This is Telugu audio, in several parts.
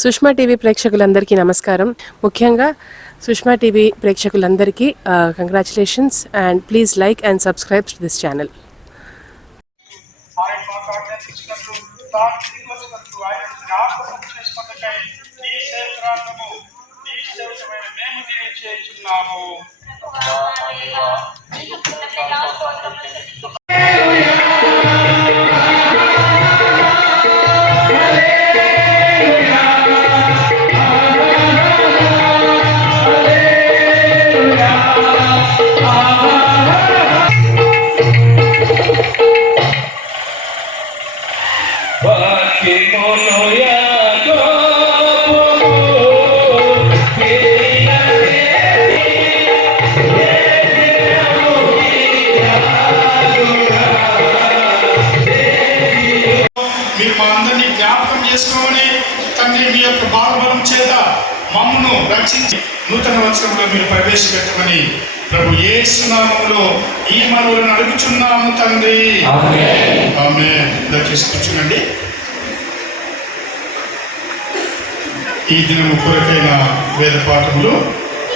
సుష్మా టీవీ ప్రేక్షకులందరికీ నమస్కారం. ముఖ్యంగా సుష్మా టీవీ ప్రేక్షకులందరికీ congratulations and please like and subscribe to this channel. మీరు మా అందరినీ జ్ఞాపకం చేసుకోమని తండ్రి మీ యొక్క బాలబలం చేత మమ్మను రక్షించి నూతన వచనంలో మీరు ప్రవేశపెట్టమని ప్రభు యేసు నామములో ఈ మనవులను అడుగుచున్నాము తండ్రి. ఆమేన్. దయచేసి కూర్చునండి. ఈ దినము కొరకైన వేద పాఠములు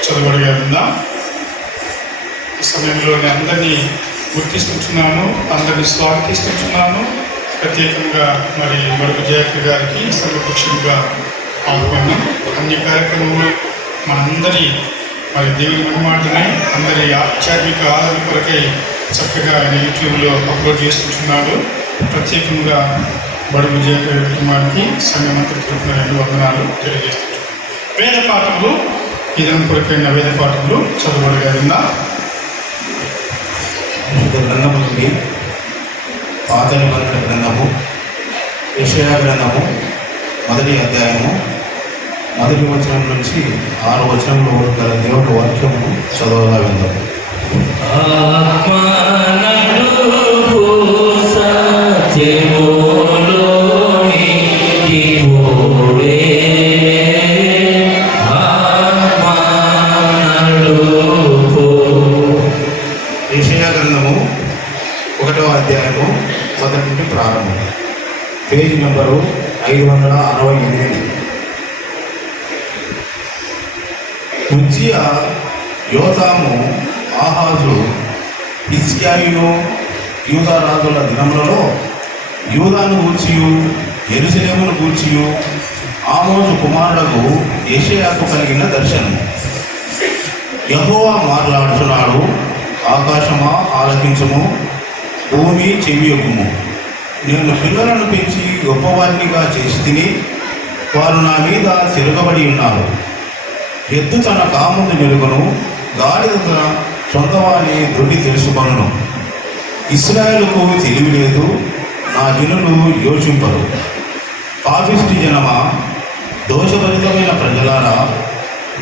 చదవడిగా ఉందాం. ఈ సమయంలో అందరినీ గుర్తిస్తున్నాను, అందరినీ స్వాగతిస్తున్నాను. ప్రత్యేకంగా మరి మరుగు జయత్రి గారికి సర్వపక్షంగా ఆహ్వానం. అన్ని కార్యక్రమంలో మనందరి మరి దేవుని మహిమాటని అందరి ఆధ్యాత్మిక ఆదరణ కొరకై చక్కగా ఆయన యూట్యూబ్లో అప్లోడ్ చేసుకుంటున్నాడు. ప్రత్యేకంగా బడుగు జయత్రి కుమార్కి సంఘమంత్రి తరపున 2 వందనాలు తెలియజేస్తున్నాడు. వేద పాఠములు ఇదం కొరకైన వేద పాఠములు చదువుబడిగా ఉందా. గ్రంథము నుండి పాత నిబంధన గ్రంథము యెషయా గ్రంథము 1వ అధ్యాయము 1వ వచనం నుంచి 6వ వచనంలో గల దేవుని వాక్యము చదవగా విందాము. యెషయా గ్రంథము 1వ అధ్యాయము 1 నుండి ప్రారంభం. Page number 568. ఉజ్జియా, యోతాము, ఆహాజు, హిజ్కియాయును యూదా రాజుల దినములలో యూదాను గూర్చియు యెరూషలేమును గూర్చియు ఆమోజు కుమారులకు యెషయాకు కలిగిన దర్శనము. యెహోవా మాట్లాడుచున్నాడు, ఆకాశమా ఆలకించుము, భూమి చెవియొగ్గుము. నేను పిల్లలను పెంచి గొప్పవారినిగా చేసి తిని వారు నా మీద తిరగబడి ఉన్నారు. ఎద్దు తన కాముందు మెరుగును, గాడిద తన సొంతవాని దొడ్డి తెలుసుకొనును. ఇశ్రాయేలుకు తెలివి లేదు, నా జనులు యోచింపరు. పాపిష్టి జనమా, దోషభరితమైన ప్రజలారా,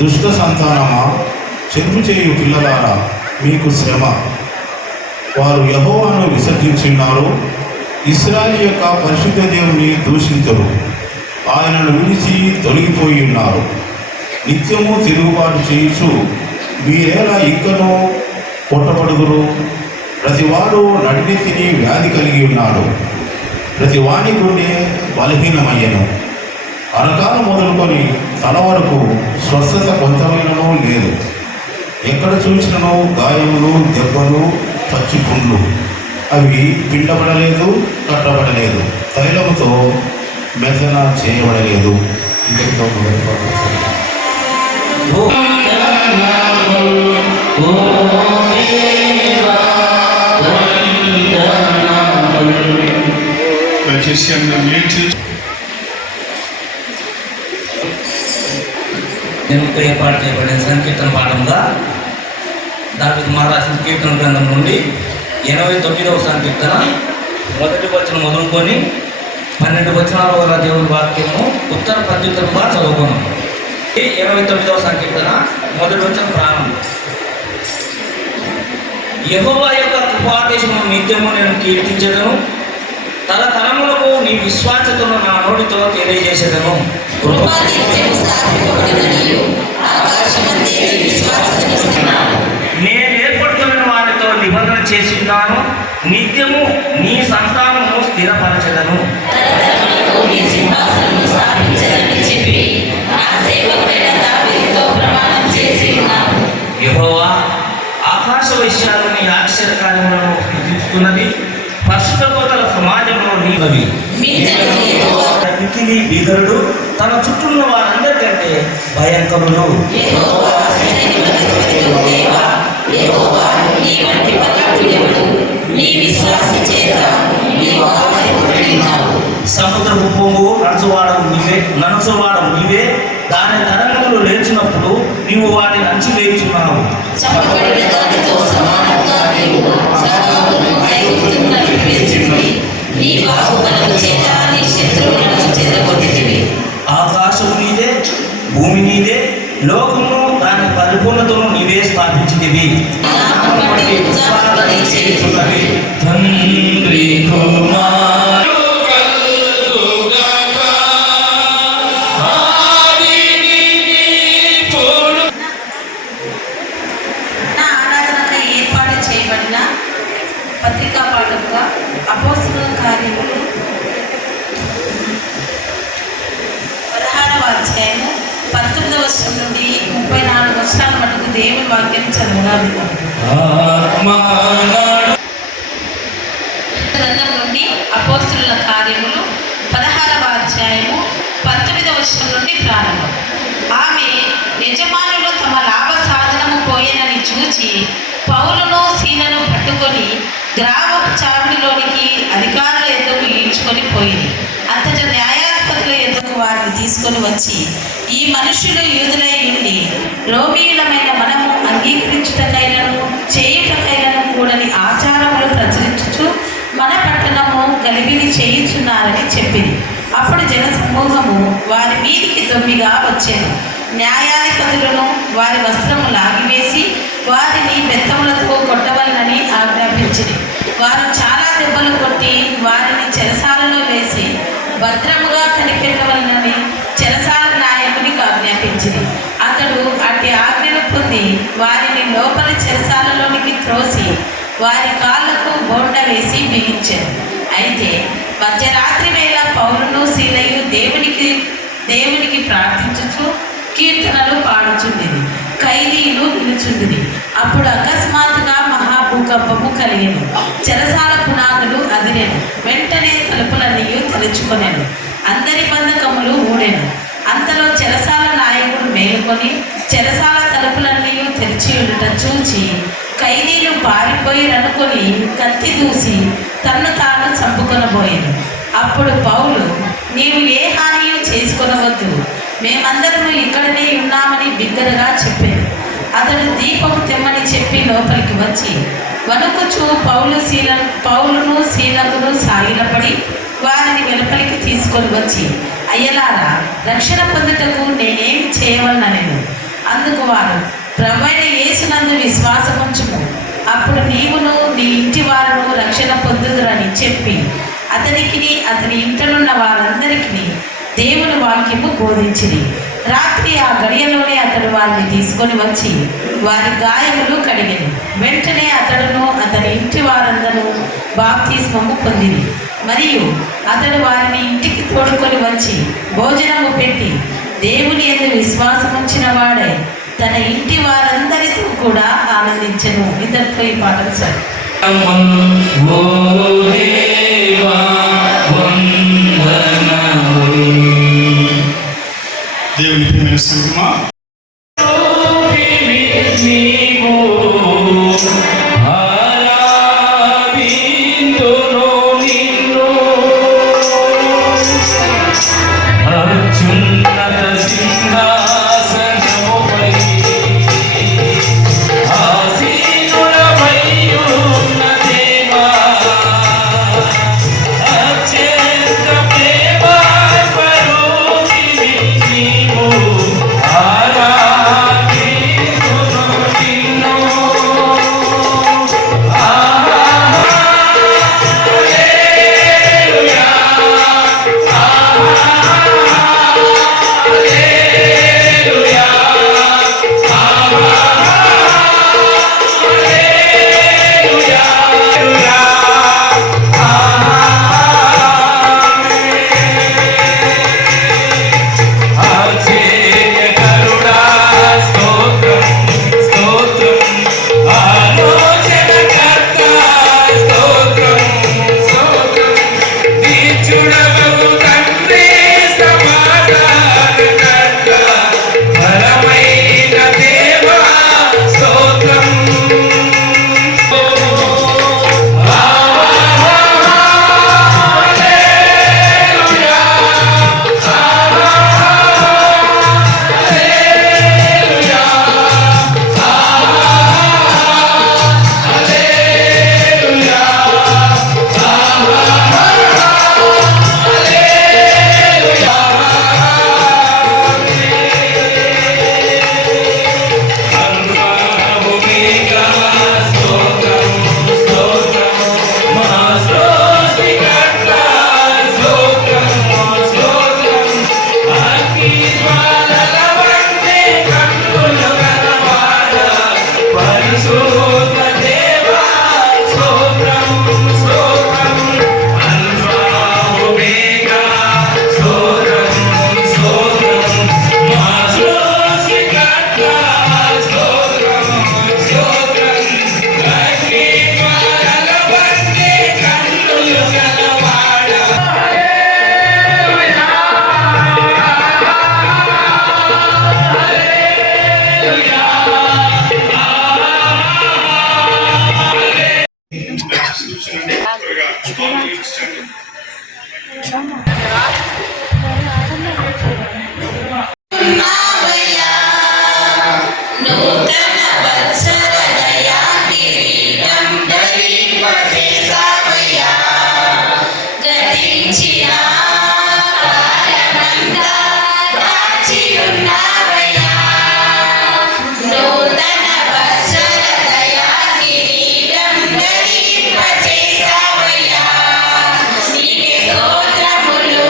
దుష్ట సంతానమా, చెంపు చేయు పిల్లలారా, మీకు శ్రమ. వారు యెహోవాను విసర్జించున్నారు, ఇశ్రాయేలు యొక్క పరిశుద్ధ దేవుని దూషించరు. ఆయనను విడిచి తొలగిపోయి ఉన్నారు. నిత్యము తిరుగుబాటు చేయుచు మీరేలా ఇంకనూ కొట్టబడుదురు. ప్రతివాడు నడినెత్తిని వ్యాధి కలిగి ఉన్నాడు, ప్రతి వాణి గుండె బలహీనమయ్యను. అరకాలు మొదలుకొని తల వరకు స్వస్థత కొంతమైనను లేదు. ఎక్కడ చూసినను గాయములు, దెబ్బలు, పచ్చి పుండ్లు. అవి పిండబడలేదు, కట్టబడలేదు, తైలముతో మెద్దన చేయబడలేదు. ఇంతటితో మొదటి పాఠం. ఏర్పాటు చేయబడిన సంకీర్తన పాఠంగా దావీదు మహారాజు కీర్తన గ్రంథం నుండి 89వ సంకీర్తన 1వ వచనం మొదలుకొని 12 వచనాల వల్ల దేవుని వాక్యము ఉత్తర ప్రత్యుత్తరంగా చదువుకున్నాం. 29వ సంకీర్తన 1వ వచనం ప్రారంభం. యెహోవా యొక్క కృపాదేశము నిత్యము నేను కీర్తించదను, తరతరములకు నీ విశ్వాసతను నా నోటితో తెలియజేసేదను. నేను ఏర్పడుతున్న వారితో నిబంధన చేసి ఉన్నాను, నిత్యము నీ సంతానము స్థిరపరచదను. నీ సింహాసనము స్థాపించదని చెప్పి ఆకాశ వైశ్యాలని అక్షర కార్యములను సృష్టిస్తున్నది. పరిశుద్ధ కోతల సమాజంలో నీవవి. మిక్కిలి భీకరుడు, తన చుట్టూ ఉన్న వారందరికంటే భయంకరుడు. సముద్రపు పొంగు నడుచువాడవు నీవే. దాని తరంగములు లేచినప్పుడు నీవు వాటిని అంచి లేచున్నావు. ఆకాశము నీదే, భూమి నీదే, లోకమును దాని పరిపూర్ణతను నీవే స్థాపించితివి. తండ్రి కుమారు పత్రికా పాఠంగా అపోస్తలుల కార్యములు 16వ అధ్యాయము 19వ వచనం నుండి 34 వచనాల మటుకు దేవుని వాక్యం చదవాలి. గ్రంథం నుండి అపోస్తలుల కార్యములు 16వ అధ్యాయము 19వ వచనం నుండి ప్రారంభం. ఆమె యజమానులు తమ లాభ సాధనము పోయేనని చూచి పౌలును సీలను పట్టుకొని గ్రామ చావుడిలోనికి అధికారుల ఎద్దకు ఈడ్చుకొని పోయింది. అంతటా న్యాయాధిపతుల ఎద్దకు వారిని తీసుకొని వచ్చి, ఈ మనుషులు యూదులై ఉండి రోమీయులమైన మనము అంగీకరించుటకైనను చేయుటకైనను కూడని ఆచారములు ప్రచురించుచు మన పట్టణము గలిబిలి చేయుచున్నారని చెప్పింది. అప్పుడు జన సమూహము వారి మీదికి దొమ్మిగా వచ్చాను. న్యాయాధిపతులను వారి వస్త్రము లాగివేసి వారిని బెత్తములతో కొట్టవలనని ఆజ్ఞాపించింది. వారు చాలా దెబ్బలు కొట్టి వారిని చెరసాలలో వేసి భద్రముగా కనిపెట్టవలనని చెరసాల నాయకునికి ఆజ్ఞాపించింది. అతడు అట్టి ఆజ్ఞను పొంది వారిని లోపలి చెరసాలలోనికి త్రోసి వారి కాళ్లకు బోండ వేసి బిగించారు. అయితే మధ్యరాత్రి వేళ పౌలును సీలయు దేవునికి ప్రార్థించుచు కీర్తనలు పాడుచుండిరి. ఖైదీలు వినుచుండిరి. అప్పుడు అకస్మాత్తుగా మహాభూకంపము కలిగెను. చెరసాల పునాదులు అదిరెను. వెంటనే తలుపులన్నీ తెరుచుకొనెను. అందరి బంధకములు ఊడెను. అంతలో చెరసాల నాయకుడు మేలుకొని చెరసాల తలుపులన్నీ తెరిచి ఉండుట చూచి ఖైదీలు పారిపోయిరనుకొని కత్తి దూసి తన్ను తాను చంపుకొనబోయాను. అప్పుడు పౌలు, నీవు ఏ హానియు చేసుకొనవద్దు, మేమందరము ఇక్కడనే ఉన్నామని బిగ్గరగా చెప్పాను. అతడు దీపము తెమ్మని చెప్పి లోపలికి వచ్చి వణుకుచూ పౌలును సీలకును సాగిలపడి వారిని వెలుపలికి తీసుకొని వచ్చి, అయ్యలారా, రక్షణ పొందుటకు నేనేమి చేయవలనెను. అందుకు వారు, ప్రభువైన యేసునందు విశ్వాసముంచుము, అప్పుడు నీవును నీ ఇంటి వారును రక్షణ పొందుదురని చెప్పి అతనికి అతని ఇంటనున్న వారందరికీ దేవుని వాక్యము బోధించింది. రాత్రి ఆ గడియలోనే అతడు వారిని తీసుకొని వచ్చి వారి గాయములు కడిగెను. వెంటనే అతడును అతని ఇంటి వారందరూ బాప్తిస్మము పొందిరి. మరియు అతడు వారిని ఇంటికి తోడుకొని వచ్చి భోజనము పెట్టి దేవుని యందు విశ్వాసముంచిన వాడే తన ఇంటి వారందరితో కూడా ఆనందించెను. ఇద్దరితో ఈ పాటలు సార్. దేవుని ప్రియమైన సంగమా, Ah నూతన వత్సర దయా కిరీటం ధరింపజేశావయ్యా. గతించిన కాలమంతా దాచి ఉన్నావయ్యా. నూతన వత్సర దయా కిరీటం ధరింపజేశావయ్యా. నీకే స్తోత్రములు,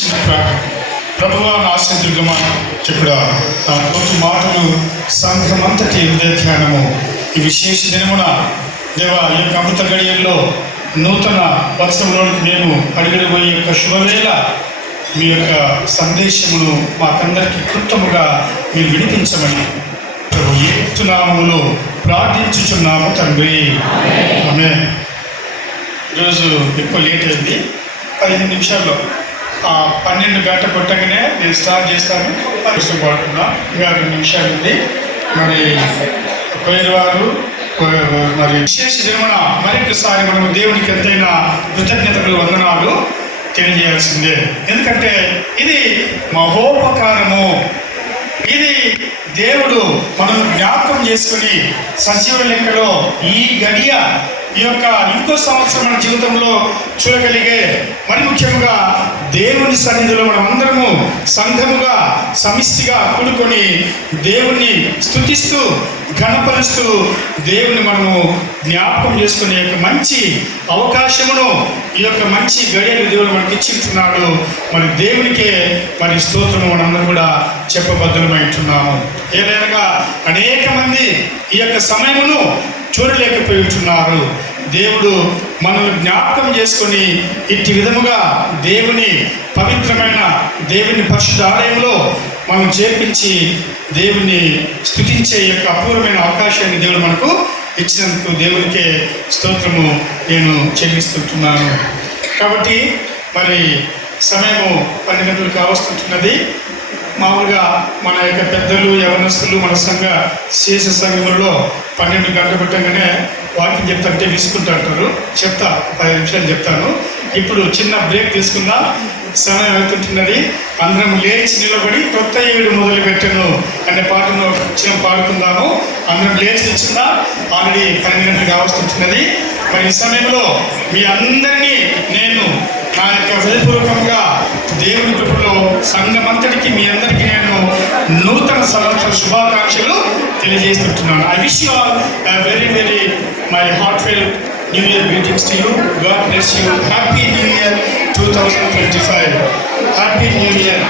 చిన్న ప్రార్థన. ప్రభువా నా ఆశ్రదుర్గమా చెప్పుడా నా తోటి మాటలు సంఘమంతటి హృదయ ధ్యానము ఈ విశేష దినమున దేవా ఈ యొక్క అమృత గడియల్లో నూతన వర్షంలోనికి నేను అడుగుడిపోయే యొక్క శుభవేళ మీ యొక్క సందేశమును మాకందరికీ కృతముగా మీరు వినిపించమని ప్రభు యేసు నామములో ప్రార్థించుచున్నాము తండ్రి. ఆమేన్. ఈరోజు ఎక్కువ లేట్ అయింది, 15 నిమిషాల్లో 12 గంట కొట్టగానే నేను స్టార్ట్ చేస్తాను. ఇష్టపడుతున్నా ఇంకా 2 నిమిషాలు ఉంది. మరి కోయిల వారు మరి విశేష దినమున మరొకసారి మనం దేవునికి ఎంతైనా కృతజ్ఞతలు వందనాలు తెలియజేయాల్సిందే. ఎందుకంటే ఇది మహోపకారము. ఇది దేవుడు మనం జ్ఞాపకం చేసుకుని సజీవ లెక్కలో ఈ గడియ ఈ యొక్క ఇంకో సంవత్సరం మన జీవితంలో చూడగలిగే, మరి ముఖ్యంగా దేవుని సన్నిధిలో మనం అందరము సంఘముగా సమిష్టిగా కూడుకొని దేవుణ్ణి స్తుతిస్తూ ఘనపరుస్తూ దేవుని మనము జ్ఞాపకం చేసుకునే యొక్క మంచి అవకాశమును ఈ యొక్క మంచి గడియలు దేవుడు మనకి ఇచ్చింటున్నాడు. మరి దేవునికే మరి స్తోత్రము మనందరం కూడా చెప్పబద్ధులమైంటున్నాము. ఏదైనా అనేక మంది ఈ యొక్క సమయమును చూడలేకపోతున్నారు. దేవుడు మనల్ని జ్ఞాపకం చేసుకొని ఇట్టి విధముగా దేవుని పవిత్రమైన దేవుని పరిశుద్ధ ఆలయంలో మనం చేర్పించి దేవుని స్తుతించే యొక్క అపూర్వమైన అవకాశాన్ని దేవుడు మనకు ఇచ్చినందుకు దేవునికే స్తోత్రము నేను చెల్లిస్తుంటున్నాను. కాబట్టి మరి సమయము 12 గంటలు కావస్తుంటున్నది. మామూలుగా మన యొక్క పెద్దలు యవనస్తులు మన శేష సంఘములలో 12 గంటలు పెట్టగానే వాకింగ్ చెప్తాంటే విసుకుంటారు. చెప్తా 10 నిమిషాలు చెప్తాను. ఇప్పుడు చిన్న బ్రేక్ తీసుకుందాం. సమయం అవుతుంటున్నది. అందరం లేచి నిలబడి కొత్త ఏడు మొదలు పెట్టను అనే పాటను చిన్న పాడుకుందాము. అందరం లేచి నిల్చుందా. ఆల్రెడీ 12 గంటలు కావస్తుంటున్నది. మరి ఈ సమయంలో మీ అందరినీ నేను నా యొక్క హృదయపూర్వకంగా దేవుని కృపలో సంఘమంతటికి మీ అందరికీ నేను నూతన సంవత్సర శుభాకాంక్షలు తెలియజేస్తుంటున్నాను. I wish you all very very my heartfelt New Year greetings to you. God bless you. Happy New Year 2025. Happy New Year.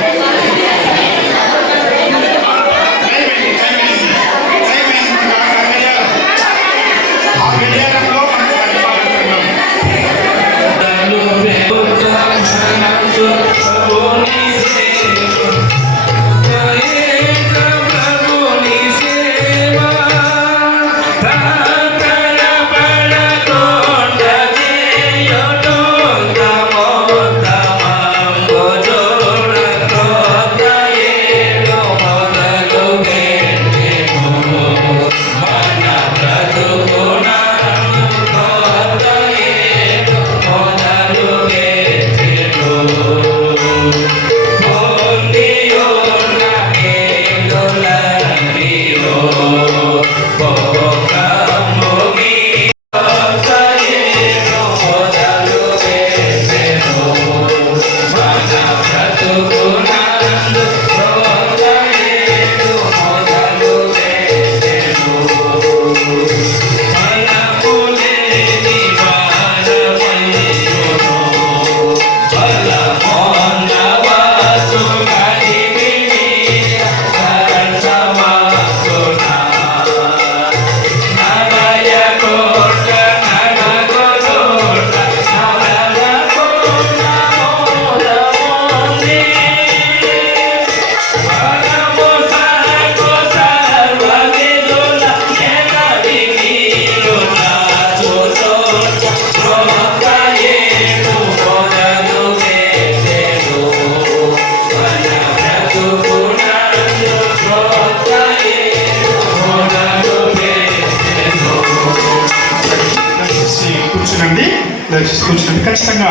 కూర్చుంది. ఖచ్చితంగా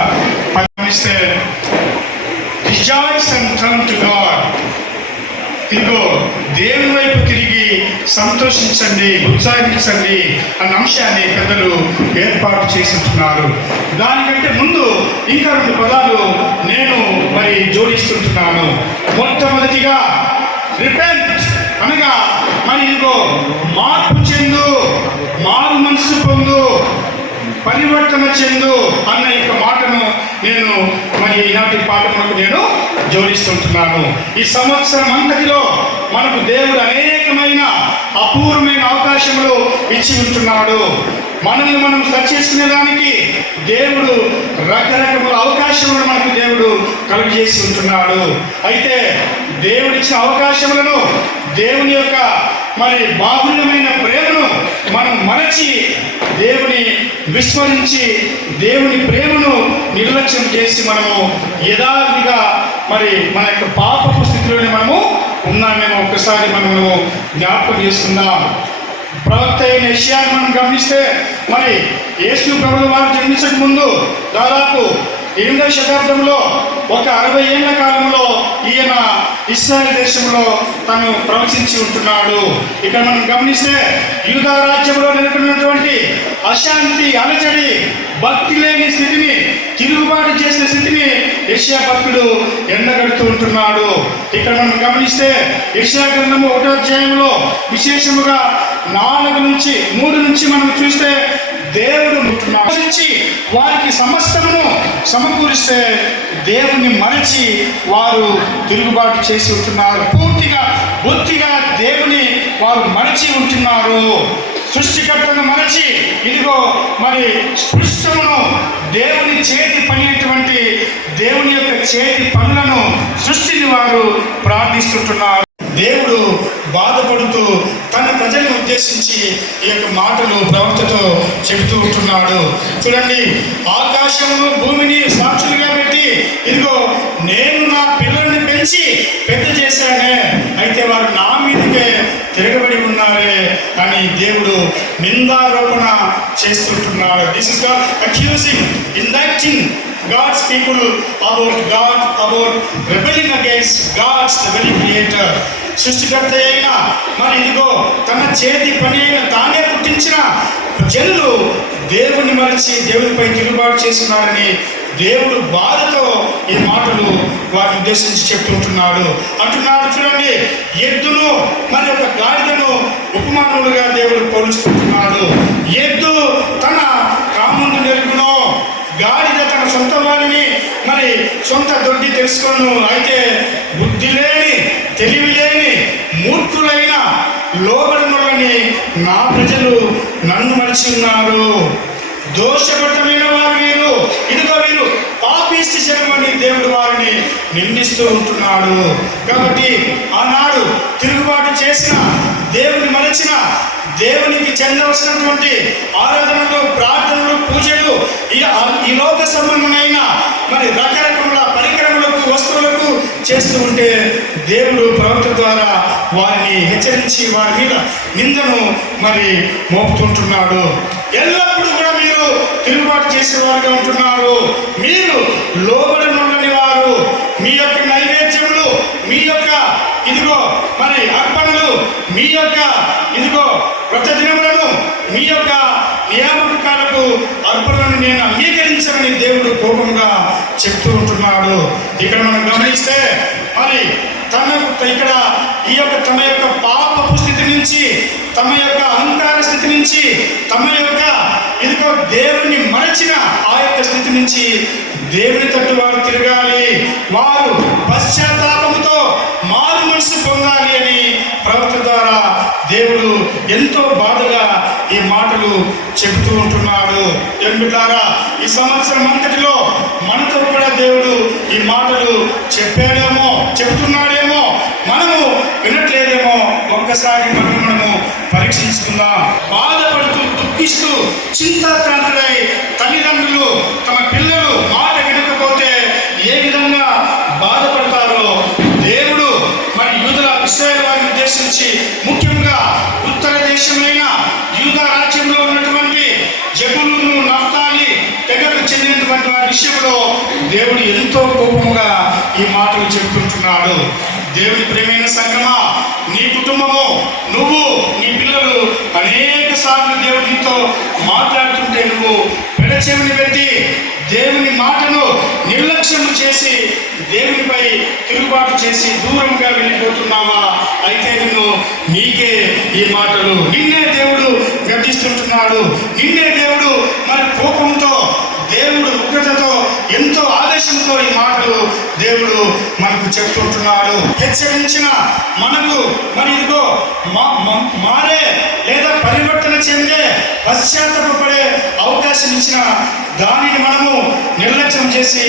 పరిగణిస్తే rejoice and turn to God. ఇదిగో దేవుని వైపు తిరిగి సంతోషించండి, ఉత్సాహించండి అన్న అంశాన్ని పెద్దలు ఏర్పాటు చేస్తుంటున్నారు. దానికంటే ముందు ఇంకా 2 పదాలు నేను మరి జోడిస్తుంటున్నాను. మొట్టమొదటిగా రిపెంట్ అనగా మరి ఇదిగో మార్పు చెందు, మారు మనసు పొందు. పరివర్తన చెందు అన్న యొక్క మాటను నేను మరి ఈనాటి పాఠములకు నేను జోడిస్తుంటున్నాను. ఈ సంవత్సరం అంతటిలో మనకు దేవుడు అనేకమైన అపూర్వమైన అవకాశములు ఇచ్చి ఉంటున్నాడు. మనల్ని మనం సరి చేసుకునే దానికి దేవుడు రకరకముల అవకాశములను మనకు దేవుడు కలుగజేసి ఉంటున్నాడు. అయితే దేవుడిచ్చిన అవకాశములను, దేవుని యొక్క మరి బాహుల్యమైన ప్రేమను మనం మరచి దేవుని విస్మరించి దేవుని ప్రేమను నిర్లక్ష్యం చేసి మనము యథావిధిగా మరి మన యొక్క పాపపు స్థితిలోనే మనము ఉన్నామేమో ఒకసారి మనము జ్ఞాపకం చేసుకుందాం. ప్రవక్త అయిన యెషయాను మనం గమనిస్తే మరి యేసు ప్రభువు వారు జన్మించక ముందు దాదాపు 8వ శతాబ్దంలో ఒక 60 ఏళ్ల కాలంలో ఈయన ఇశ్రాయేలు దేశంలో తను ప్రవచించి ఉంటున్నాడు. ఇక్కడ మనం గమనిస్తే యూదా రాజ్యంలో నెలకొన్నటువంటి అశాంతి, అలజడి, భక్తి లేని స్థితిని, తిరుగుబాటు చేసిన స్థితిని యెషయా భక్తుడు ఎండగడుతూ ఉంటున్నాడు. ఇక్కడ మనం గమనిస్తే యెషయా గ్రంథము 1వ అధ్యాయంలో విశేషముగా 3 నుంచి మనం చూస్తే దేవుడు వారికి సమస్తమును సమకూరిస్తే దేవుణ్ణి మరచి వారు తిరుగుబాటు చేసి ఉంటున్నారు. పూర్తిగా దేవుని వారు మరచి ఉంటున్నారు. సృష్టికర్తను మరచి ఇదిగో మరి స్పృష్టమును దేవుని చేతి పని అయినటువంటి దేవుని యొక్క చేతి పనులను సృష్టిని వారు ప్రార్థిస్తుంటున్నారు. దేవుడు బాధపడుతూ తన ప్రజలను ఉద్దేశించి ఈ యొక్క మాటలు ప్రవక్తతో చెబుతూ ఉంటున్నాడు. చూడండి, ఆకాశమును భూమిని సాక్షులుగా పెట్టి ఇదిగో నేను నా పిల్లల్ని పెంచి పెద్ద చేశానే, అయితే వారు నా మీదకే తిరగబడి ఉన్నారే అని దేవుడు నిందారోపణ చేస్తుంటున్నాడు. This is God accusing, inducting God's people about God, about rebelling against God's the very creator. సృష్టికర్త అయిన మరి ఇదిగో తన చేతి పని అయిన తానే పుట్టించిన జనులు దేవుని మరచి దేవునిపై తిరుగుబాటు చేస్తున్నారని దేవుడు బాధతో ఈ మాటలు వారిని ఉద్దేశించి చెప్తుంటున్నాడు. చూడండి, ఎద్దును మరి ఒక గాడిదను ఉపమానములుగా దేవుడు పోలుస్తుంటున్నాడు. ఎద్దు తన కాముందు నెరుగునో, గాడిద తన సొంత వారిని మరి సొంత దొడ్డి తెలుసుకోను. అయితే బుద్ధి లేని, తెలివి లేని, మూర్ఖులైన లోబడినోళ్ళని నా ప్రజలు నన్ను మరిచి ఉన్నారు. దోషపట్టమైన వారు వీరు, ఇదిగో వీరు పాపిష్టి జనమని దేవుడు వారిని నిందిస్తూ ఉంటున్నాడు. కాబట్టి ఆనాడు తిరుగుబాటు చేసిన, దేవుని మరచిన, దేవునికి చెందవలసినటువంటి ఆరాధనలు, ప్రార్థనలు, పూజలు, ఈ లోక సంబంధమైన మరి రకరకాల పరికరములకు, వస్తువులకు చేస్తూ ఉంటే దేవుడు ప్రవక్త ద్వారా వారిని హెచ్చరించి వారి మీద నిందను మరి మోపుతుంటున్నాడు. ఎల్లప్పుడూ కూడా మీరు తిరుగుబాటు చేసేవారుగా ఉంటున్నారు. మీరు లోబడి వారు, మీ యొక్క నైవేద్యములు, మీ యొక్క ఇదిగో మరి అర్పణలు, మీ యొక్క ఇదిగో వ్రత దినములను, మీ యొక్క నియామకాలకు అర్పణలను నేను అంగీకరించనని దేవుడు కోపంగా చెప్తూ ఉంటున్నాడు. ఇక్కడ మనం గమనిస్తే మరి ఇక్కడ ఈ యొక్క తమ యొక్క పాపపు స్థితి నుంచి, తమ యొక్క అహంకార స్థితి నుంచి, తమ యొక్క ఇదిగో దేవుని మరచిన ఆ యొక్క స్థితి నుంచి దేవుని తట్టు వారు తిరగాలి, వారు పశ్చాత్తాపముతో మారు మనసు పొందాలి అని ప్రవక్త ద్వారా దేవుడు ఎంతో బాధగా ఈ మాటలు చెబుతూ ఉంటున్నాడు. ఎందుకంటారా, ఈ సంవత్సరం అంతటిలో మనతో కూడా దేవుడు ఈ మాటలు చెప్పాడేమో, చెబుతున్నాడేమో, మనము వినట్లేదేమో ఒక్కసారి మనము పరీక్షించుకుందాం. బాధపడుతూ, దుఃఖిస్తూ, చింతాక్రాంతులై తల్లిదండ్రులు తమ పిల్లలు మాట వినకపోతే ఏ విధంగా బాధపడతారో దేవుడు మరి యూదుల ఇశ్రాయేలు వారిని ఉద్దేశించి, ముఖ్యంగా ఉత్తర దేశమైన యూదా రాజ్యంలో ఉన్నటువంటి జబూలూను, నఫ్తాలి తెగకు చెందినటువంటి వారి విషయంలో దేవుడు ఎంతో కోపంగా ఈ మాటలు చెప్తుంటున్నాడు. దేవుని ప్రియమైన సంగమా, నీ కుటుంబము, నువ్వు, నీ పిల్లలు అనేక సార్లు దేవునితో మాట్లాడుతుంటే నువ్వు పెడచెవిని పెట్టి దేవుని మాటను నిర్లక్ష్యం నిర్లక్ష్యం చేసి దేవునిపై తిరుగుబాటు చేసి దూరంగా వెళ్ళిపోతున్నావా? అయితే నీకే ఈ మాటలు, నిన్నే దేవుడు గర్జిస్తుంటున్నాడు. నిన్నే దేవుడు మరి కోపంతో, దేవుడు ఉగ్రతతో, ఎంతో ఆవేశంతో ఈ మాటలు దేవుడు మనకు చెప్తుంటున్నాడు. హెచ్చరించిన మనకు మరి ఇదిగో మారే లేదా పరివర్తన చెందే, పశ్చాత్తాపడే అవకాశం ఇచ్చిన దానిని మనము నిర్లక్ష్యం చేసి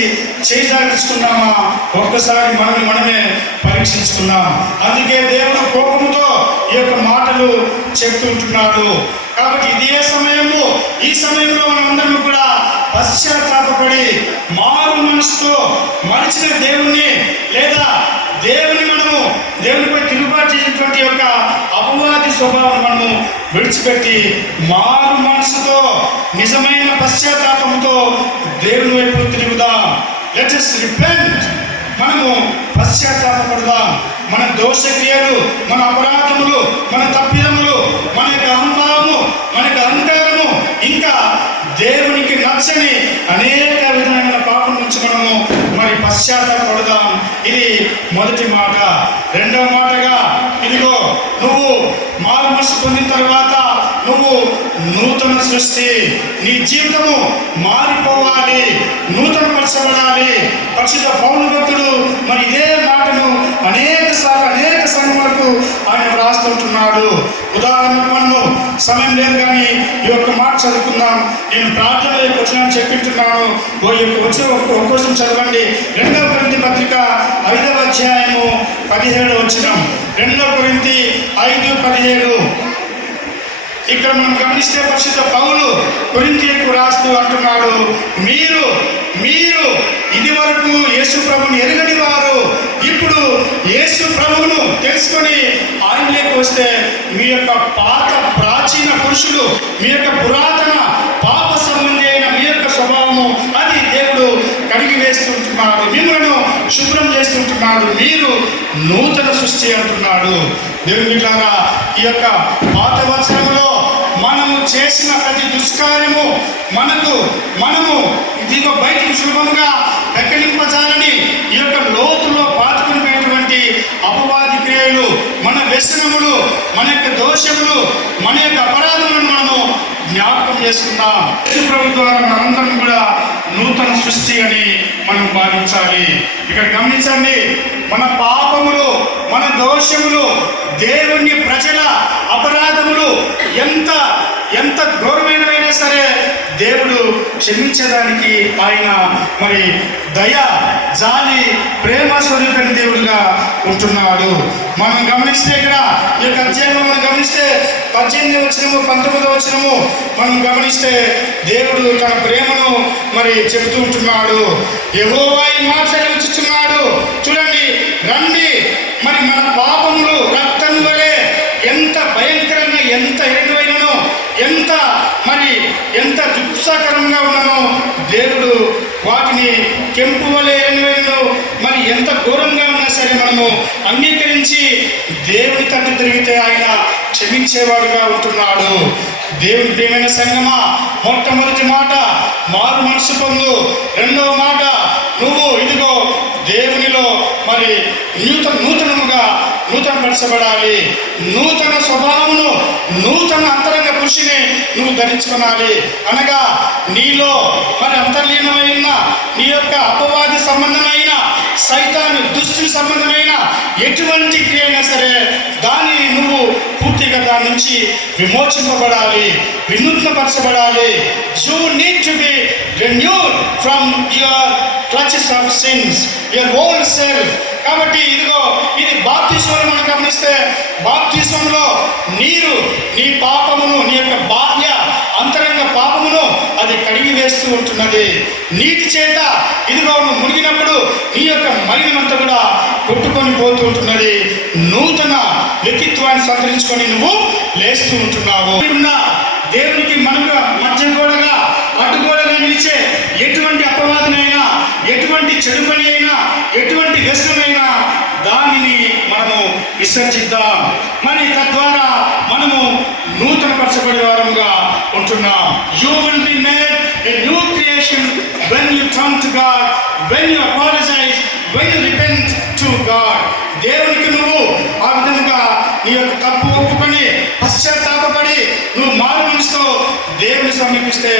చేజార్చుకున్నామా? ఒక్కసారి మనమే పరీక్షించుకున్నాం. అందుకే దేవుడు కోపంతో ఈ యొక్క మాటలు చెప్తుంటున్నాడు. కాబట్టి ఇదే సమయము, ఈ సమయంలో మనం అందరం కూడా పశ్చాత్తాపడి మారు మనసుతో మరిచిన దేవుణ్ణి లేదా మనము దేవునిపై తిరుగుబాటు చేసినటువంటి యొక్క అపవాది స్వభావం మనము విడిచిపెట్టి మారు మనసుతో నిజమైన పశ్చాత్తాపంతో దేవుని వైపు తిరుగుదాం. Let us repent. మనము పశ్చాత్తాపడదాం. మన దోషక్రియలు, మన అపరాధములు, మన తప్పిదములు, మన యొక్క అహంభావము, మన యొక్క అహంకారము, ఇంకా దేవునికి నచ్చని అనేక విధమైన పాపం నుంచి మనము మరి పశ్చాత్తాపడదాం. ఇది మొదటి మాట. రెండవ మాటగా ఇదిగో నువ్వు మారు మనసు పొందిన తర్వాత నువ్వు నూతన సృష్టి, నీ జీవితము మారిపోవాలి, నూతన పరచబడాలి. పరిశుద్ధ పౌలు భక్తుడు మరి ఇదే మాటను అనేక సంఘములకు ఆయన వ్రాస్తుంటున్నాడు. ఉదాహరణకు మనము సమయం లేదు కానీ ఈ యొక్క మాట చదువుకుందాం. నేను ప్రార్థనలో వచ్చిన చెప్పింటున్నాను. ఒక్కోసం చదవండి. 2 కొరింథీ పత్రిక 5వ అధ్యాయము 17వ వచనం. 2 కొరింథీ 5:17. ఇక్కడ మనం గమనిస్తే పరిశుద్ధ పౌలు కొరింథీయులకు రాస్తూ అంటున్నాడు, మీరు ఇది వరకు యేసు ప్రభువుని ఎరుగని వారు ఇప్పుడు యేసు ప్రభువును తెలుసుకొని ఆయనలోకి వస్తే మీ యొక్క ప్రాచీన పురుషులు, మీ యొక్క పురాతన పాప సంబంధి అయిన మీ యొక్క స్వభావము అది దేవుడు కడిగి వేస్తుంటున్నాడు, మిమ్మల్ని శుభ్రం చేస్తుంటున్నాడు. మీరు నూతన సృష్టి అంటున్నాడు. దేవుని బిడ్డలారా, ఈ యొక్క పాత వచనంలో మనము చేసిన ప్రతి దుష్కార్యము మనము ఇదిగో బయటికి సులభంగా వెక్కలింపజాలని ఈ యొక్క లోతులో పాతుకునిపోయినటువంటి అపవాది క్రియలు, మన వ్యసనములు, మన యొక్క దోషములు, మన యొక్క అపరాధములను మనము జ్ఞాపకం చేసుకుందాం. ప్రభు ద్వారా మనందరం కూడా నూతన సృష్టి అని మనం భావించాలి. ఇక్కడ గమనించండి, మన పాపములు, మన దోషములు, దేవుని ప్రజల అపరాధములు ఎంత ఘోరమైనవైనా సరే దేవుడు క్షమించడానికి ఆయన మరి దయ, జాలి, ప్రేమ స్వరూపైన దేవుడుగా ఉంటున్నాడు. మనం గమనిస్తే ఇక్కడ ఈ యొక్క అధ్యాయంలో మనం గమనిస్తే 18వ వచనము 19వ వచనము మనం గమనిస్తే దేవుడు తన ప్రేమను మరి చెబుతూ ఉంటున్నాడు. యెహోవా ఈ మాట సెలవిస్తున్నాడు, చూడండి, రండి, మరి మన పాపములు రక్తం వలె ఎంత భయంకరంగా, ఎంత ఎరుకైనను, ఎంత దుఃఖకరంగా ఉన్నానో దేవుడు వాటిని కెంపు వలె ఎరుకైనను మరి ఎంత ఘోరంగా ఉన్నా సరే మనము అంగీకరించి దేవుని తట్టు తిరిగితే ఆయన క్షమించేవాడుగా ఉంటున్నాడు. దేవుని ప్రియమైన సంగమా, మొట్టమొదటి మాట మారు మనసు పొందు. రెండవ మాట నువ్వు ఇదిగో దేవునిలో మరి నూతనపరచబడాలి. నూతన స్వభావమును, నూతన అంతరంగ కృషిని నువ్వు ధరించుకోవాలి. అనగా నీలో మరి అంతర్లీనమైన నీ యొక్క అపవాది సంబంధమైన, సైతాను దుష్టి సంబంధమైన ఎటువంటి క్రియ అయినా సరే దానిని నువ్వు పూర్తిగా దాని నుంచి విమోచింపబడాలి, వినూత్నపరచబడాలి. You need to be renewed from your clutches of sins, your old self. కాబట్టి ఇదిగో ఇది బాప్తిస్మం మనం గమనిస్తే బాప్తిస్మంలో నీరు నీ పాపమును, నీ యొక్క బాహ్య అంతరంగ పాపమును అది కడిగి వేస్తూ ఉంటున్నది. నీటి చేత ఇదిగో నువ్వు మునిగినప్పుడు నీ యొక్క మలినమంతా కూడా కొట్టుకొని పోతూ ఉంటున్నది. నూతన వ్యక్తిత్వాన్ని సంతరించుకొని నువ్వు లేస్తూ ఉంటున్నావు. దేవునికి మనగా మధ్య గోడగా, అడ్డుగోడగా నిలిచే ఎటువంటి అపవాదనైనా, ఎటువంటి చెడు పని అయినా, ఎటువంటి వ్యసనమైనా దానిని మనము విసర్జిద్దాం. మరి తద్వారా మనము నూతన పరచబడే వారముగా ఉంటున్నాం. You will be made a new creation when you turn to God when you apologize, when you repent to God. దేవునికి నువ్వు ఆ విధంగా నీ యొక్క తప్పు ఒప్పుకొని పశ్చాత్తాపపడి నువ్వు మారు మనసుతో దేవుని సమీపిస్తే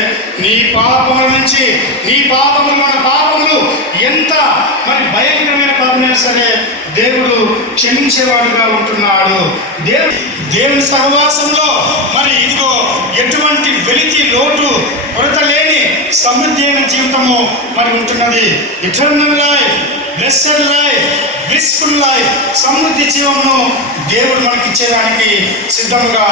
నీ పాపముల నుంచి, నీ పాపములు, మన పాపములు ఎంత మరి భయంకరమైన పాపమైనా సరే దేవుడు క్షమించేవాడుగా ఉంటున్నాడు. దేవుని సహవాసంలో మరి ఇదిగో ఎటువంటి వెలితి, లోటు, కొరత లేని సమృద్ధి అయిన జీవితము మరి ఉంటున్నది. Eternal life, blessed life, blissful life, సమృద్ధి జీవమును దేవుడు మనకి ఇచ్చేదానికి సిద్ధంగా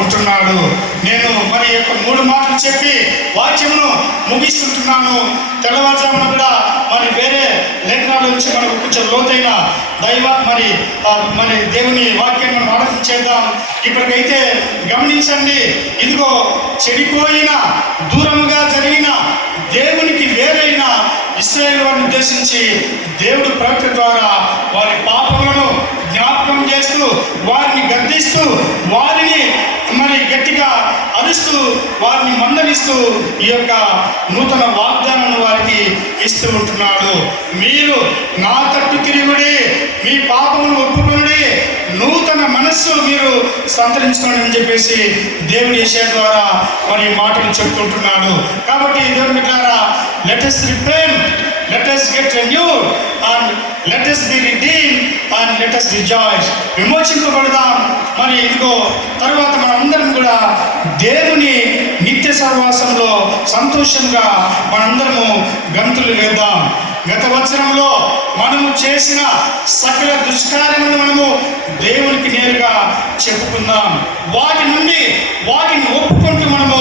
ఉంటున్నాడు. నేను మరి యొక్క 3 మాటలు చెప్పి వాక్యమును ముగిస్తుంటున్నాను. తెల్లవారుజామున కూడా మరి వేరే లేఖనాల నుంచి మనకు కొంచెం లోతైన మరి దేవుని వాక్యాన్ని మనం ఆలోచన చేద్దాం. ఇప్పటికైతే గమనించండి, ఇదిగో చెడిపోయిన, దూరముగా జరిగిన, దేవునికి వేరైన ఇశ్రాయేలు వారిని ఉద్దేశించి దేవుడు ప్రవక్త ద్వారా వారి పాపములను జ్ఞాపకం చేస్తూ, వారిని గద్దిస్తూ, వారిని మరి గట్టిగా అరుస్తూ, వారిని మందలిస్తూ ఈ యొక్క నూతన వాగ్దానాన్ని వారికి ఇస్తూ ఉంటున్నాడు. మీరు నా తట్టు తిరుగుడి, మీ పాపమును ఒప్పుకొనుడి, నూతన మనస్సు మీరు సంతరించుకోండి అని చెప్పేసి దేవుని యెషయా ద్వారా మరి మాటలు చెప్తుంటున్నాడు. కాబట్టి దేవుని బిడ్డలారా, let us repent, let us get renewed, and let us be redeemed, and let us rejoice. విమోచింపబడదాం. మరి ఇదిగో తర్వాత మనందరం కూడా దేవుని నిత్య సహవాసంలో సంతోషంగా మనందరము గంతులు వేద్దాం. గత వచనంలో మనము చేసిన సకల దుష్కార్యములను మనము దేవునికి నేరుగా చెప్పుకుందాం. వాటి నుండి వాటిని ఒప్పుకుంటూ మనము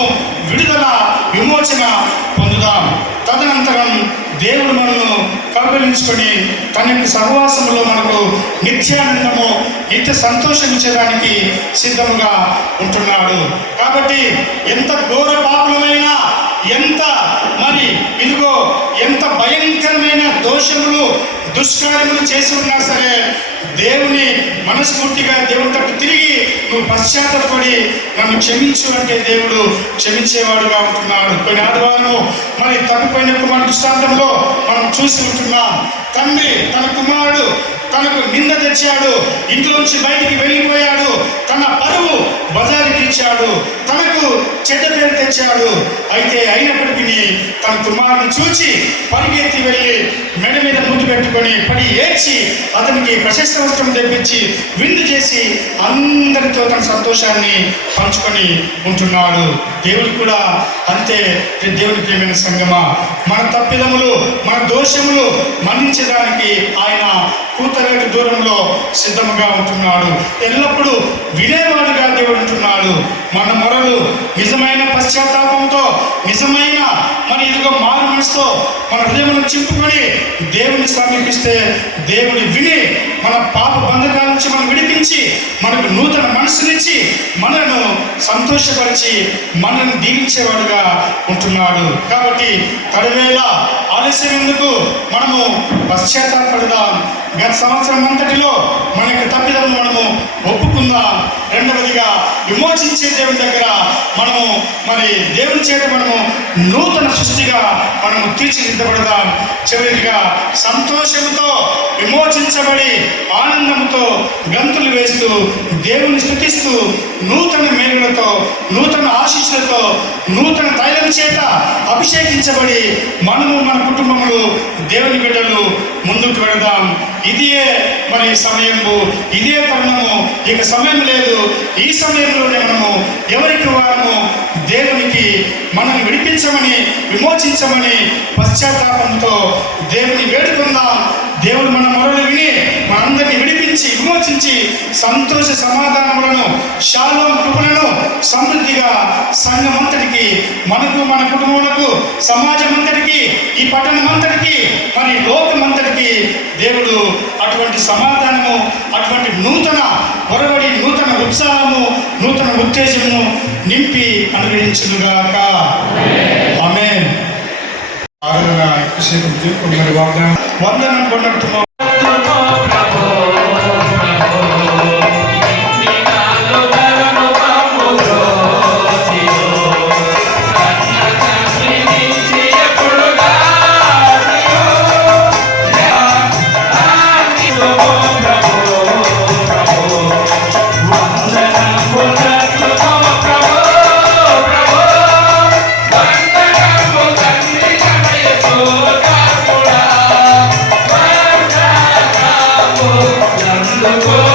విడుదల, విమోచన పొందుదాం. తదనంతరం దేవుడు మనను కౌగిలించుకొని తన యొక్క సహవాసంలో మనకు నిత్యానందము, నిత్య సంతోషం ఇచ్చేదానికి సిద్ధంగా ఉంటున్నాడు. కాబట్టి ఎంత ఘోర పాపలమైనా, ఎంత మరి ఇదిగో ఎంత భయంకరమైన దోషములు, దుష్కార్యములు చేసి ఉన్నా సరే దేవుని మనస్ఫూర్తిగా దేవుని తట్టు తిరిగి నువ్వు పశ్చాత్తపడి నన్ను క్షమించు అంటే దేవుడు క్షమించేవాడుగా ఉంటున్నాడు. కొన్ని ఆదివారం మరి తప్పిపోయిన కుమారుడు దృష్టాంతంలో మనం చూసి ఉంటున్నాం. తండ్రి తన కుమారుడు తనకు నింద తెచ్చాడు, ఇంట్లోంచి బయటికి వెళ్ళిపోయాడు, తన పరువు బజారుకి ఇచ్చాడు, తనకు చెడ్డ పేరు తెచ్చాడు. అయితే అయినప్పటికీ తన కుమారుని చూచి పరిగెత్తి వెళ్ళి మెడ మీద ముద్దు పెట్టుకొని పడి ఏడ్చి అతనికి ప్రశస్త వస్త్రం తెప్పించి విందు చేసి అందరితో తన సంతోషాన్ని పంచుకొని ఉంటున్నాడు. దేవుడు కూడా అంతే. దేవుని ప్రియమైన సంగమా, మన తప్పిదములు, మన దోషములు మన్నించడానికి ఆయన కూతరేటు దూరంలో సిద్ధముగా ఉంటున్నాడు. ఎల్లప్పుడూ వినేవాడుగా దేవుడు ఉంటున్నాడు. మన మొరలు నిజమైన పశ్చాత్తాపంతో, నిజమైన మరి ఇదిగో మారు మనసుతో మన హృదయములను చింపుకొని దేవుని సమీపిస్తే దేవుని విని మన పాప బంధకాల నుంచి మనం విడిపించి మనకు నూతన మనసునిచ్చి మనను సంతోషపరిచి మనల్ని దీవించేవాడుగా ఉంటున్నాడు. కాబట్టి తడివేళ ఆలస్యం ఎందుకు, మనము పశ్చాత్తాపడదాం. గత సంవత్సరం అంతటిలో మన యొక్క తప్పిదమును మనము ఒప్పుకుందాం. రెండవదిగా విమోచించే దేవుని దగ్గర మనము మరి దేవుని చేత మనము నూతన సృష్టిగా మనము తీర్చిదిద్దబడదాం. చివరిగా సంతోషంతో విమోచించబడి ఆనందంతో గంతులు వేస్తూ దేవుని స్తుతిస్తూ నూతన మేలులతో, నూతన ఆశీస్సులతో, నూతన తైలం చేత అభిషేకించబడి మనము మన కుటుంబములు దేవుని బిడ్డలు ముందుకు వెళదాం. ఇదే మరి సమయము, ఇదే తరుణము. ఇక సమయం లేదు. ఈ సమయంలోనే మనము ఎవరికి వారము దేవునికి మనల్ని విడిపించమని, విమోచించమని పశ్చాత్తాపంతో దేవుని వేడుకుందాం. దేవుడు మన మొరలు విని మనందరినీ విడిపించి, విమోచించి సంతోష సమాధానములను, షాలోం కృపలను సమృద్ధిగా సంఘమంతటికి, మనకు, మన కుటుంబములకు, సమాజం అంతటికి, ఈ పట్టణం అంతటికి, మరి లోకమంతటికి దేవుడు అటువంటి సమాధానము, అటువంటి నూతన ఒరవడి, నూతన ఉత్సాహము, నూతన ఉత్తేజము నింపి అనుగ్రహించుగాక. ఆమేన్. ఆరాధన ఎక్కువసేపు మరి వందనం కొన్నట్టున్నాం. ప్రభు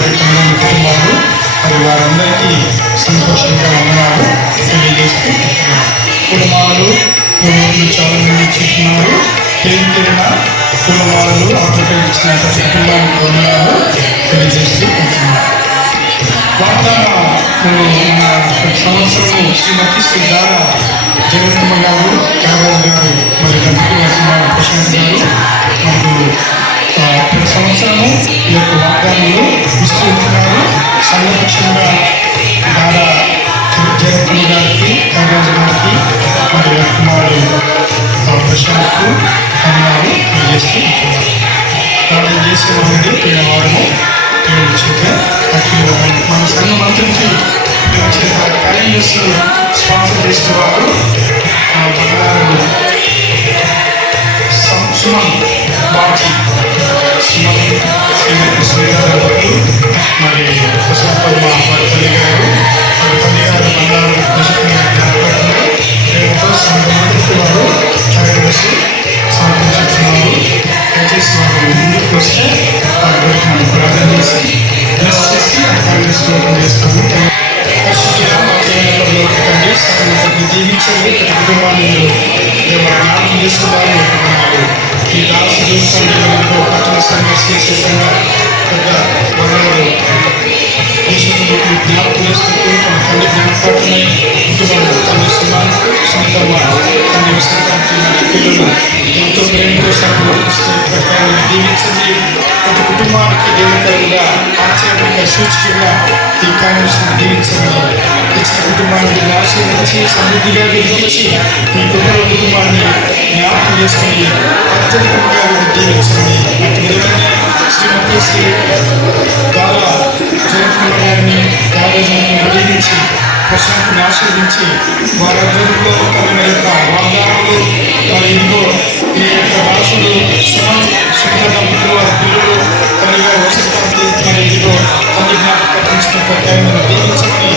వారి తల్లి కుటుంబాలు మరి వారందరికీ సంతోషంగా వందనాలు తెలియజేస్తూ కుటుంబాలు చాలా మంది చూస్తున్నారు. పేరు పేరున కుటుంబాలు ఆటోపై ఇచ్చిన ప్రతి కుటుంబానికి వందనాలు తెలియజేస్తూ ఉంటున్నారు. వాగ్దానం మన ప్రతి సంవత్సరము శ్రీమతి శ్రీ ద్వారా జగన్మ గారు నాగరాజు గారు మరి దంపతులు ప్రశాంత్ గారు మరియు ప్రతి సంవత్సరము ఈ యొక్క వాగ్దానంలో ఇస్తూ ఉంటున్నారు. సంఘపక్షంగా ద్వారా జగన్మ గారికి నాగరాజు గారికి మరియు కుమారుడు ప్రశాంత్కు అన్నారు తెలియజేస్తూ ఉంటున్నారు. ప్రార్థన చేసే వారిని పోయిన వారము మన సంఘం అంతరించి క్యాలెండర్స్ స్పాన్సర్ చేసిన వారు సుమన్ బాజీ సుమన్ శ్రీగారు మరి ప్రసాద్ వర్మ వారి తల్లి గారు వారి తల్లి గారు బండారు సంఘమంతటి వారు క్యాలెండర్స్ స్పాన్సర్ చేస్తున్నారు. దయచేసి వారు ముందుకు వస్తే వారి గురించి మనం ప్రార్థన చేసి బ్లెస్ చేసి క్యాలెండర్స్ ఓపెన్ చేస్తాము. తండ్రి జీవించండి ప్రతి కుటుంబాన్ని జ్ఞాపకం చేసుకోవాలని ఈ దాసుడు సంఘంలో పట్టణ సంఘం చేసే సంఘ పెద్ద మనవాడు జ్ఞాపకం చేసుకుంటూ తన తండ్రి జ్ఞాపకాన్ని కుటుంబాన్ని తల్లిస్తున్నాను. సొంతంగా తండ్రి విశ్రాంతి పిల్లలు ఎంతో ప్రేమతో సంఘాన్ని జీవించండి. ప్రతి కుటుంబానికి దేవతలుగా ఆశ్చర్యంగా సూచికగా ఈ కార్యక్రమం జీవించండి. ఇచ్చిన కుటుంబాన్ని ఆశీర్వదించి సమృద్ధిగా విధించి మీ కుటుంబాన్ని జ్ఞాపకం చేసుకుని అత్యధికంగా జీవించండి. అటు విధంగా శ్రీమతి శ్రీ ద్వారా జగన్మోహన్ గారిని రాజధానిని వెలిగించి ప్రశాంతిని ఆశీర్వదించి వారి అభివృద్ధిలో కలిగిన యొక్క వాగ్దానాలు వారి ఇంట్లో ఈ యొక్క భాషలు సుందరములు వారి పిల్లలు తల్లిగా వసతి వారి ఇంట్లో తల్లి జ్ఞాపకం ప్రత్యేకంగా దీవించమని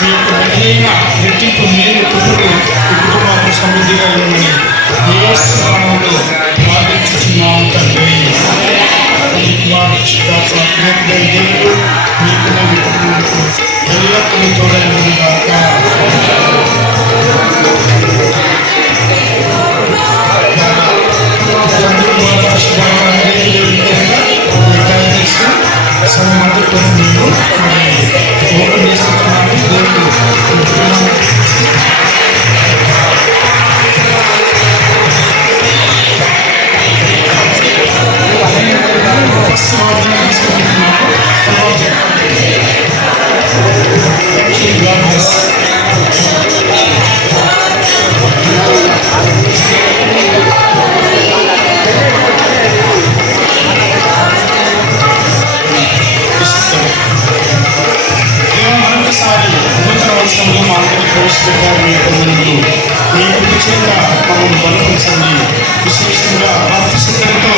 మీ యొక్క మెరుగైన రెట్టింపు మేలు కుటుంబం ఈ కుటుంబాన్ని సమృద్ధిగా ఇవ్వమని ఏ స్థానంలో ప్రార్థించుచున్నాము తండ్రి. దేవుడు మీకు మీ కుటుంబానికి ఎల్లప్పుడూ తోడైనది కాక. సమయంలో నేను ఓపెన్ చేస్తున్నాను. దేవుడు మరొకసారి నూతన వర్షంలో మా అందరినీ ప్రవేశపెట్టారు. మీ కొందరు మీ కృతి చేత మమ్మల్ని బలపరచండి. విశేషంగా భక్తిశక్తులతో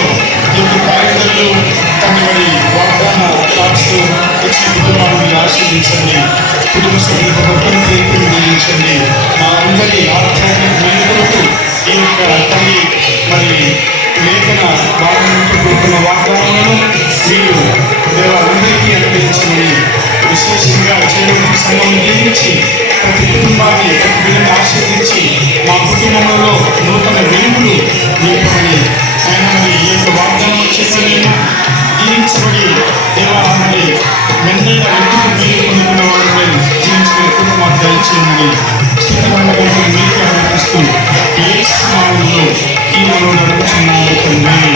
ఈ యొక్క కార్యక్రమాలు తన మరి వాగ్దాన కాస్తూ వచ్చిన కుటుంబాన్ని ఆశీర్వదించండి. కుటుంబ సభ్యులకు గొప్పని తీర్పులు నియమించండి. మా అందరి ఆధ్యాత్మిక మేలుకొరకు ఈ యొక్క తల్లి మరి లేఖన భాగంతో కూడుకున్న వాగ్దానాలను మీరు దేవాలందరికీ అనుగ్రహించమని విశేషంగా చేయవలసిన సంఘం నియమించి ప్రతి కుటుంబాన్ని ప్రతి బిడ్డను ఆశీర్వదించి మా కుటుంబంలో నూతన వెలుగులు నింపమని ఆయన మరి ఈ యొక్క వాగ్దానం వచ్చేసి నేను జీవించబడి దేవా మరి మెండైన వ్యక్తులు మీరు పొందుకున్న వారిపై జీవించిన కుటుంబాన్ని దయచేయమని స్థితివంతంగా మీకు అనిపిస్తూ ఏ స్థానంలో ఈ మనలో నడుపుతున్నాను తండ్రి.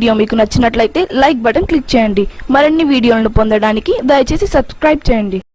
వీడియో మీకు నచ్చినట్లయితే లైక్ బటన్ క్లిక్ చేయండి. మరిన్ని వీడియోలను పొందడానికి దయచేసి సబ్స్క్రైబ్ చేయండి.